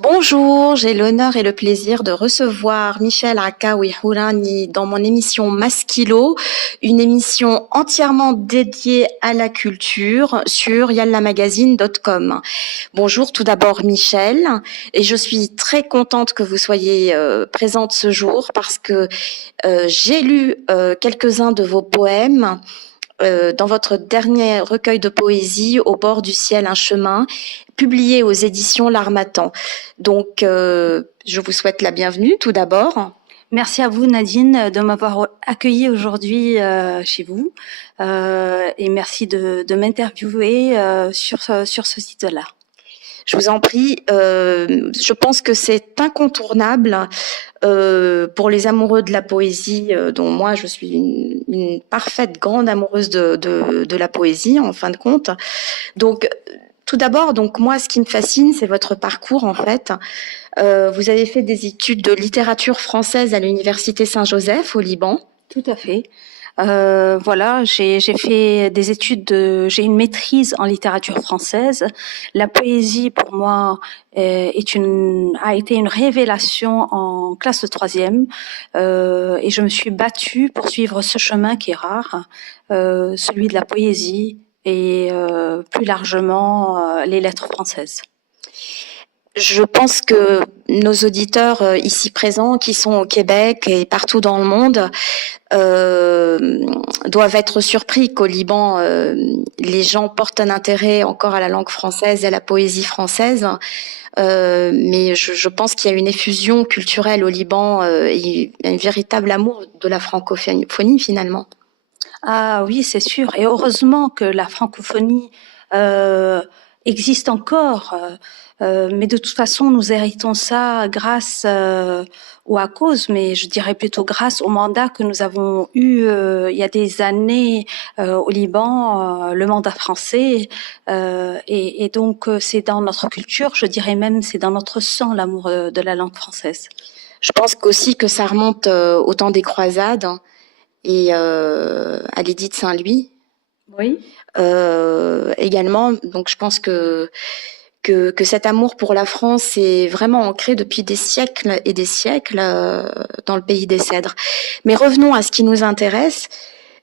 Bonjour, j'ai l'honneur et le plaisir de recevoir Michel Akawi-Hourani dans mon émission Maskilo, une émission entièrement dédiée à la culture sur yallamagazine.com. Bonjour tout d'abord Michel, et je suis très contente que vous soyez présente ce jour parce que j'ai lu quelques-uns de vos poèmes dans votre dernier recueil de poésie, Au bord du ciel, un chemin, publié aux éditions L'Harmattan. Donc, je vous souhaite la bienvenue tout d'abord. Merci à vous Nadine de m'avoir accueilli aujourd'hui chez vous et merci de m'interviewer sur ce site-là. Je vous en prie, je pense que c'est incontournable pour les amoureux de la poésie, dont moi je suis une parfaite grande amoureuse de la poésie en fin de compte. Donc, tout d'abord, donc moi, ce qui me fascine, c'est votre parcours en fait. Vous avez fait des études de littérature française à l'université Saint-Joseph au Liban. Tout à fait. Voilà, j'ai fait des études, j'ai une maîtrise en littérature française. La poésie, pour moi, a été une révélation en classe de troisième, et je me suis battue pour suivre ce chemin qui est rare, celui de la poésie et plus largement les lettres françaises. Je pense que nos auditeurs ici présents, qui sont au Québec et partout dans le monde, doivent être surpris qu'au Liban, les gens portent un intérêt encore à la langue française et à la poésie française. Mais je pense qu'il y a une effusion culturelle au Liban et un véritable amour de la francophonie finalement. Ah oui, c'est sûr. Et heureusement que la francophonie existe encore. Mais de toute façon, nous héritons ça grâce ou à cause, mais je dirais plutôt grâce au mandat que nous avons eu il y a des années au Liban, le mandat français. Et donc, c'est dans notre culture, je dirais même, c'est dans notre sang, l'amour de la langue française. Je pense aussi que ça remonte au temps des croisades et à l'édit de Saint-Louis. Oui. Également, donc je pense que cet amour pour la France est vraiment ancré depuis des siècles et des siècles dans le pays des cèdres. Mais revenons à ce qui nous intéresse.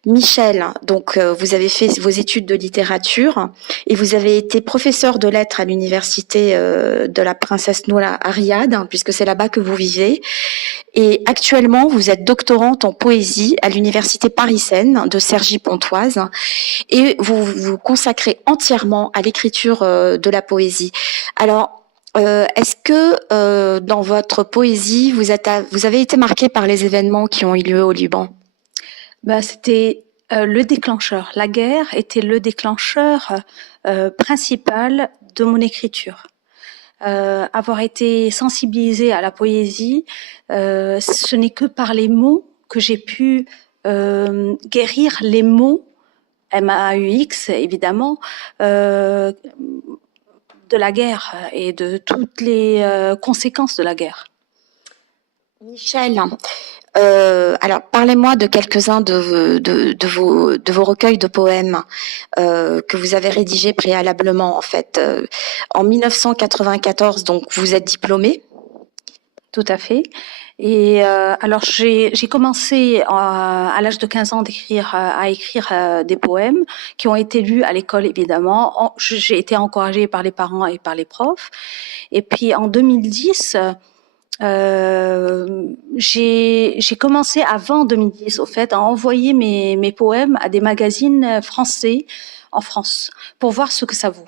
Michel, donc vous avez fait vos études de littérature et vous avez été professeur de lettres à l'université de la Princesse Nour à Riyad, puisque c'est là-bas que vous vivez. Et actuellement, vous êtes doctorante en poésie à l'université Paris-Seine de Cergy-Pontoise et vous vous consacrez entièrement à l'écriture de la poésie. Alors, est-ce que dans votre poésie, vous avez été marqué par les événements qui ont eu lieu au Liban? C'était le déclencheur. La guerre était le déclencheur principal de mon écriture. Avoir été sensibilisée à la poésie, ce n'est que par les mots que j'ai pu guérir les mots, MAUX évidemment, de la guerre et de toutes les conséquences de la guerre. Michel, alors parlez-moi de quelques-uns de vos recueils de poèmes que vous avez rédigés préalablement en fait. En 1994, donc vous êtes diplômé. Tout à fait. Et alors j'ai commencé à l'âge de 15 ans à écrire des poèmes qui ont été lus à l'école évidemment. J'ai été encouragée par les parents et par les profs. Et puis en 2010, j'ai commencé avant 2010 au fait à envoyer mes poèmes à des magazines français en France pour voir ce que ça vaut.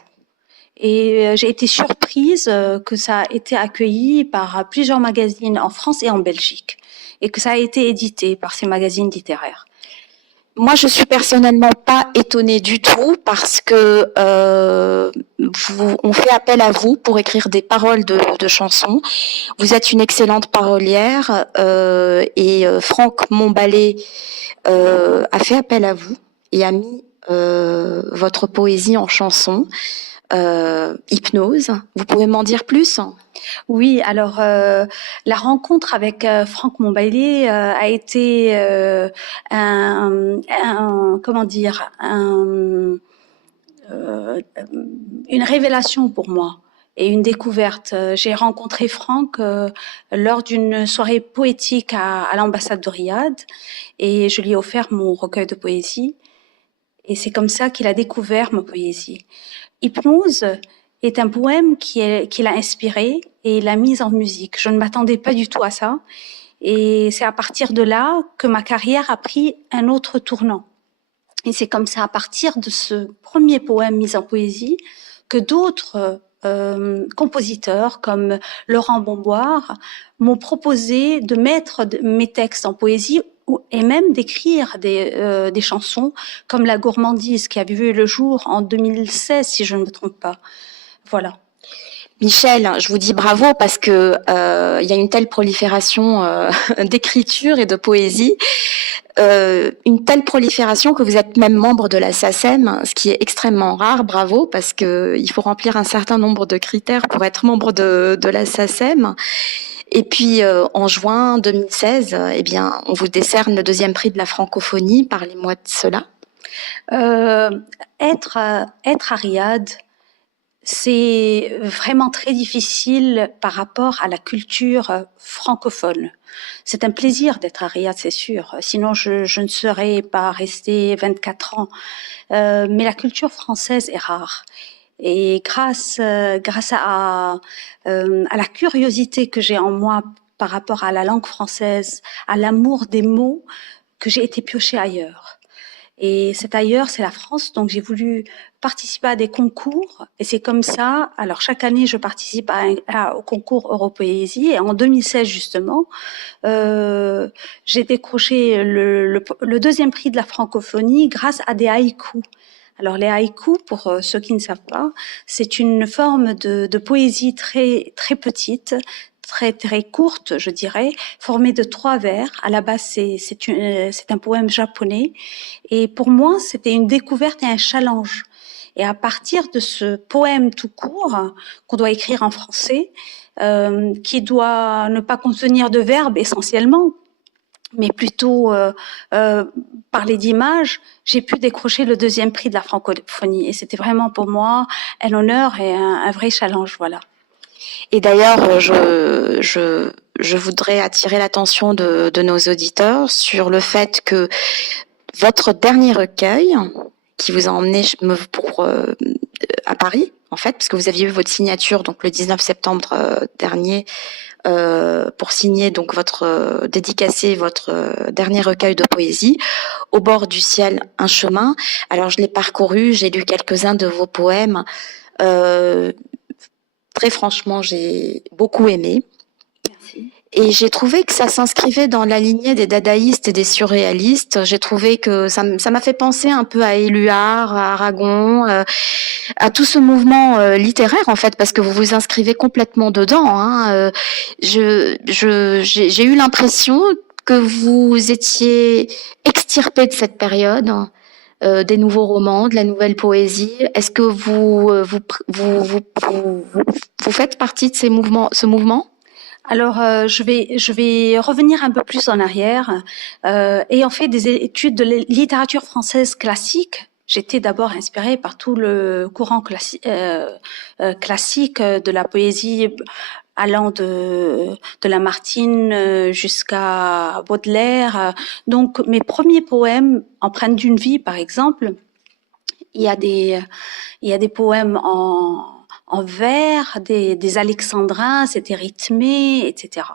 Et j'ai été surprise que ça a été accueilli par plusieurs magazines en France et en Belgique et que ça a été édité par ces magazines littéraires. Moi, je suis personnellement pas étonnée du tout parce que on fait appel à vous pour écrire des paroles de chansons. Vous êtes une excellente parolière et Franck Monballet a fait appel à vous et a mis votre poésie en chanson. Hypnose. Vous pouvez m'en dire plus? Oui, alors la rencontre avec Franck Monballet a été comment dire une révélation pour moi. et une découverte. J'ai rencontré Franck lors d'une soirée poétique à l'ambassade de Riyad et je lui ai offert mon recueil de poésie et c'est comme ça qu'il a découvert ma poésie. Hypnose est un poème qui l'a inspiré et l'a mise en musique. Je ne m'attendais pas du tout à ça et c'est à partir de là que ma carrière a pris un autre tournant. Et c'est comme ça, à partir de ce premier poème mis en poésie, que d'autres compositeurs comme Laurent Bomboire m'ont proposé de mettre mes textes en poésie et même d'écrire des chansons comme La Gourmandise qui a vu le jour en 2016 si je ne me trompe pas. Voilà. Michel, je vous dis bravo parce que il y a une telle prolifération d'écriture et de poésie, une telle prolifération que vous êtes même membre de la SACEM, ce qui est extrêmement rare. Bravo, parce que il faut remplir un certain nombre de critères pour être membre de la SACEM. Et puis en juin 2016, eh bien, on vous décerne le 2e prix de la francophonie. Parlez-moi de cela. Être à Riyad, c'est vraiment très difficile par rapport à la culture francophone. C'est un plaisir d'être à Riyad, c'est sûr. Sinon, je ne serais pas restée 24 ans. Mais la culture française est rare. Et grâce à la curiosité que j'ai en moi par rapport à la langue française, à l'amour des mots, que j'ai été piochée ailleurs. Et cet ailleurs, c'est la France, donc j'ai voulu participer à des concours, et c'est comme ça. Alors chaque année, je participe au concours Europoésie, et en 2016 justement, j'ai décroché le 2e prix de la francophonie grâce à des haïkus. Alors les haïkus, pour ceux qui ne savent pas, c'est une forme de poésie très très petite, très très courte, je dirais, formée de 3 vers. À la base, c'est un poème japonais, et pour moi, c'était une découverte et un challenge. Et à partir de ce poème tout court qu'on doit écrire en français, qui doit ne pas contenir de verbes essentiellement, mais plutôt parler d'images, j'ai pu décrocher le 2e prix de la francophonie. Et c'était vraiment pour moi un honneur et un vrai challenge, voilà. Et d'ailleurs, je voudrais attirer l'attention de nos auditeurs sur le fait que votre dernier recueil, qui vous a emmené à Paris, en fait, parce que vous aviez eu votre signature donc le 19 septembre dernier pour signer donc dédicacer votre dernier recueil de poésie, Au bord du ciel, un chemin. Alors je l'ai parcouru, j'ai lu quelques-uns de vos poèmes. Très franchement, j'ai beaucoup aimé. Merci. Et j'ai trouvé que ça s'inscrivait dans la lignée des dadaïstes et des surréalistes. J'ai trouvé que ça m'a fait penser un peu à Éluard, à Aragon, à tout ce mouvement littéraire en fait, parce que vous vous inscrivez complètement dedans. Hein. J'ai eu l'impression que vous étiez extirpé de cette période. Des nouveaux romans, de la nouvelle poésie. Est-ce que vous faites partie de ce mouvement? Alors, je vais revenir un peu plus en arrière. Ayant fait des études de littérature française classique, j'étais d'abord inspirée par tout le courant classique de la poésie allant de Lamartine jusqu'à Baudelaire. Donc, mes premiers poèmes, Empreintes d'une vie, par exemple, il y a des poèmes en vers, des alexandrins, c'était rythmé, etc.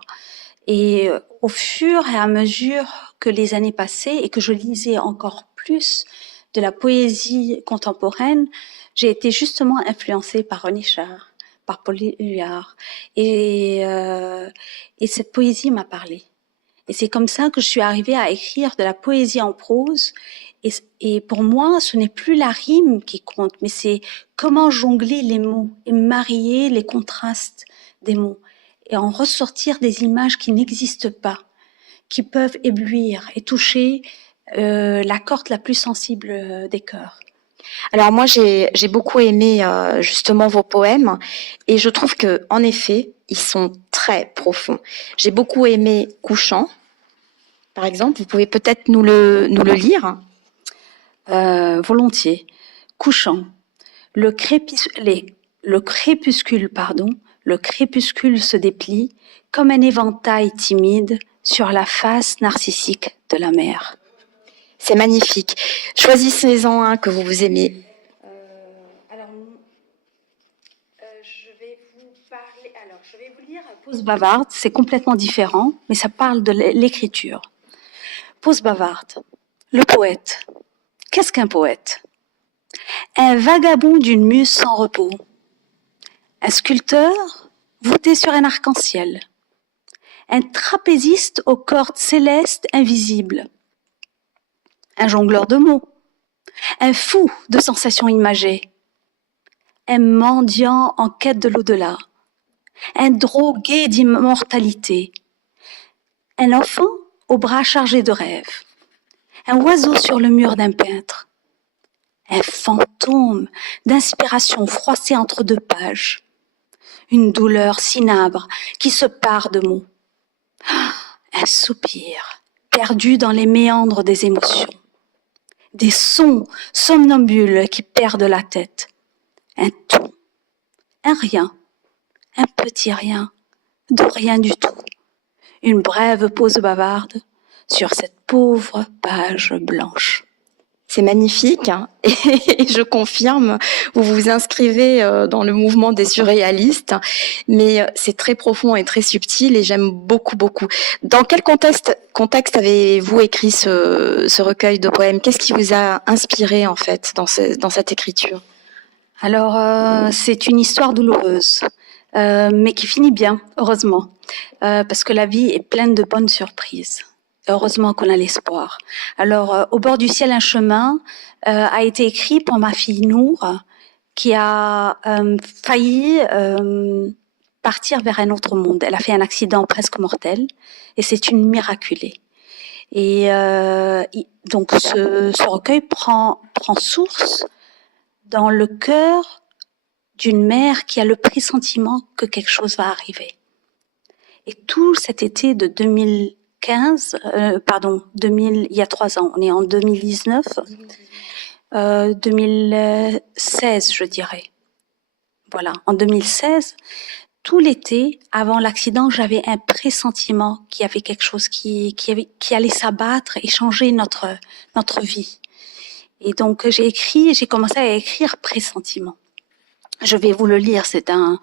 Et au fur et à mesure que les années passaient et que je lisais encore plus de la poésie contemporaine, j'ai été justement influencée par René Char, par Paul Éluard. Et cette poésie m'a parlé. Et c'est comme ça que je suis arrivée à écrire de la poésie en prose. Et pour moi, ce n'est plus la rime qui compte, mais c'est comment jongler les mots et marier les contrastes des mots et en ressortir des images qui n'existent pas, qui peuvent éblouir et toucher la corde la plus sensible des cœurs. Alors moi j'ai beaucoup aimé justement vos poèmes et je trouve que en effet ils sont très profonds. J'ai beaucoup aimé Couchant, par exemple. Vous pouvez peut-être nous le lire. Volontiers. Couchant. Le le crépuscule se déplie comme un éventail timide sur la face narcissique de la mer. C'est magnifique. Choisissez-en un que vous aimez. Je vais vous lire Pause bavarde, c'est complètement différent, mais ça parle de l'écriture. Pause bavarde. Le poète. Qu'est-ce qu'un poète? Un vagabond d'une muse sans repos. Un sculpteur voûté sur un arc-en-ciel. Un trapéziste aux cordes célestes invisibles. Un jongleur de mots. Un fou de sensations imagées. Un mendiant en quête de l'au-delà. Un drogué d'immortalité. Un enfant aux bras chargés de rêves. Un oiseau sur le mur d'un peintre. Un fantôme d'inspiration froissée entre deux pages. Une douleur cinabre qui se pare de mots. Un soupir perdu dans les méandres des émotions. Des sons somnambules qui perdent la tête. Un tout, un rien, un petit rien, de rien du tout. Une brève pause bavarde sur cette pauvre page blanche. C'est magnifique, hein, et je confirme, vous vous inscrivez dans le mouvement des surréalistes, mais c'est très profond et très subtil et j'aime beaucoup, beaucoup. Dans quel contexte avez-vous écrit ce recueil de poèmes? Qu'est-ce qui vous a inspiré en fait dans cette écriture? Alors, c'est une histoire douloureuse, mais qui finit bien, heureusement, parce que la vie est pleine de bonnes surprises. Heureusement qu'on a l'espoir. Alors, Au bord du ciel, un chemin a été écrit pour ma fille Nour, qui a failli partir vers un autre monde. Elle a fait un accident presque mortel, et c'est une miraculée. Et donc, ce recueil prend source dans le cœur d'une mère qui a le pressentiment que quelque chose va arriver. Et tout cet été de 2000, il y a 3 ans, on est en 2019, 2016 je dirais. Voilà, en 2016, tout l'été, avant l'accident, j'avais un pressentiment qu'il y avait quelque chose qui allait s'abattre et changer notre vie. Et donc j'ai commencé à écrire Pressentiment. Je vais vous le lire, c'est un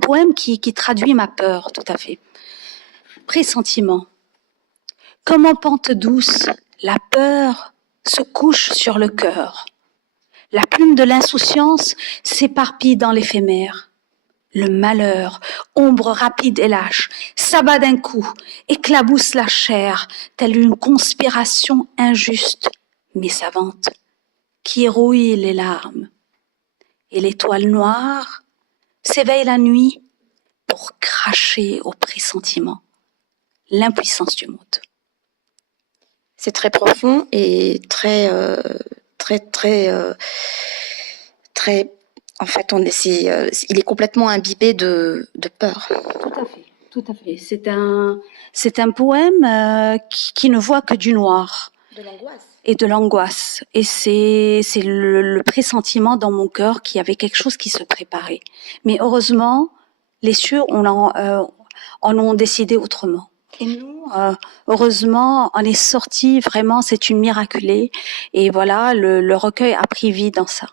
poème qui traduit ma peur, tout à fait. Pressentiment. Comme en pente douce, la peur se couche sur le cœur. La plume de l'insouciance s'éparpille dans l'éphémère. Le malheur, ombre rapide et lâche, s'abat d'un coup, éclabousse la chair, telle une conspiration injuste, mais savante, qui rouille les larmes. Et l'étoile noire s'éveille la nuit pour cracher au pressentiment l'impuissance du monde. C'est très profond et très, en fait, il est complètement imbibé de peur. Tout à fait. C'est un poème qui ne voit que du noir. De l'angoisse. Et de l'angoisse. Et c'est le pressentiment dans mon cœur qu'il y avait quelque chose qui se préparait. Mais heureusement, les cieux en ont décidé autrement. Et nous, heureusement, on est sortis, vraiment, c'est une miraculée. Et voilà, le recueil a pris vie dans ça.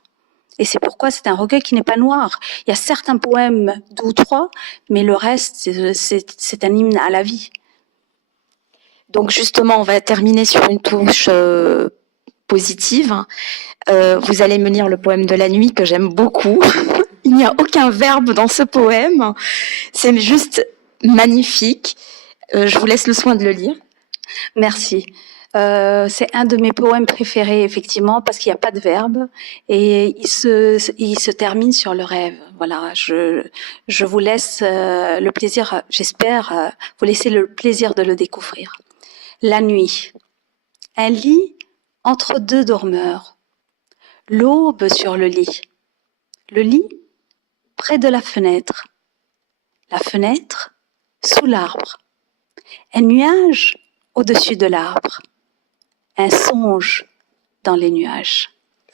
Et c'est pourquoi c'est un recueil qui n'est pas noir. Il y a certains poèmes, 2 ou 3, mais le reste, c'est un hymne à la vie. Donc justement, on va terminer sur une touche positive. Vous allez me lire le poème de la nuit que j'aime beaucoup. Il n'y a aucun verbe dans ce poème. C'est juste magnifique. Je vous laisse le soin de le lire. Merci. C'est un de mes poèmes préférés, effectivement, parce qu'il n'y a pas de verbe et il se termine sur le rêve. Voilà, je vous laisse le plaisir, j'espère, vous laisser le plaisir de le découvrir. La nuit. Un lit entre 2 dormeurs. L'aube sur le lit. Le lit près de la fenêtre. La fenêtre sous l'arbre. Un nuage au-dessus de l'arbre. Un songe dans les nuages.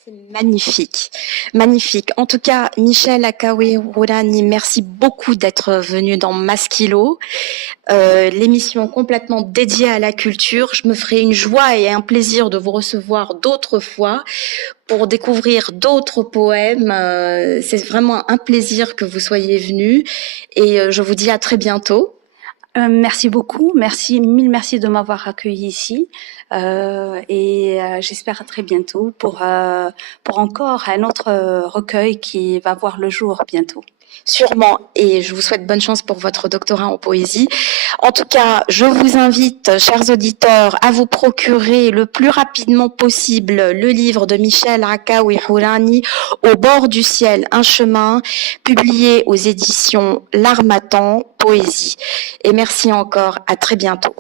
C'est magnifique, magnifique. En tout cas, Michel Akawi-Rourani, merci beaucoup d'être venu dans Maskilo, l'émission complètement dédiée à la culture. Je me ferai une joie et un plaisir de vous recevoir d'autres fois pour découvrir d'autres poèmes. C'est vraiment un plaisir que vous soyez venu et je vous dis à très bientôt. Merci beaucoup, mille merci de m'avoir accueilli ici et j'espère à très bientôt pour encore un autre recueil qui va voir le jour bientôt. Sûrement, et je vous souhaite bonne chance pour votre doctorat en poésie. En tout cas, je vous invite, chers auditeurs, à vous procurer le plus rapidement possible le livre de Michel Akawi-Rourani, Au bord du ciel, un chemin, publié aux éditions L'Harmattan, Poésie. Et merci encore, à très bientôt.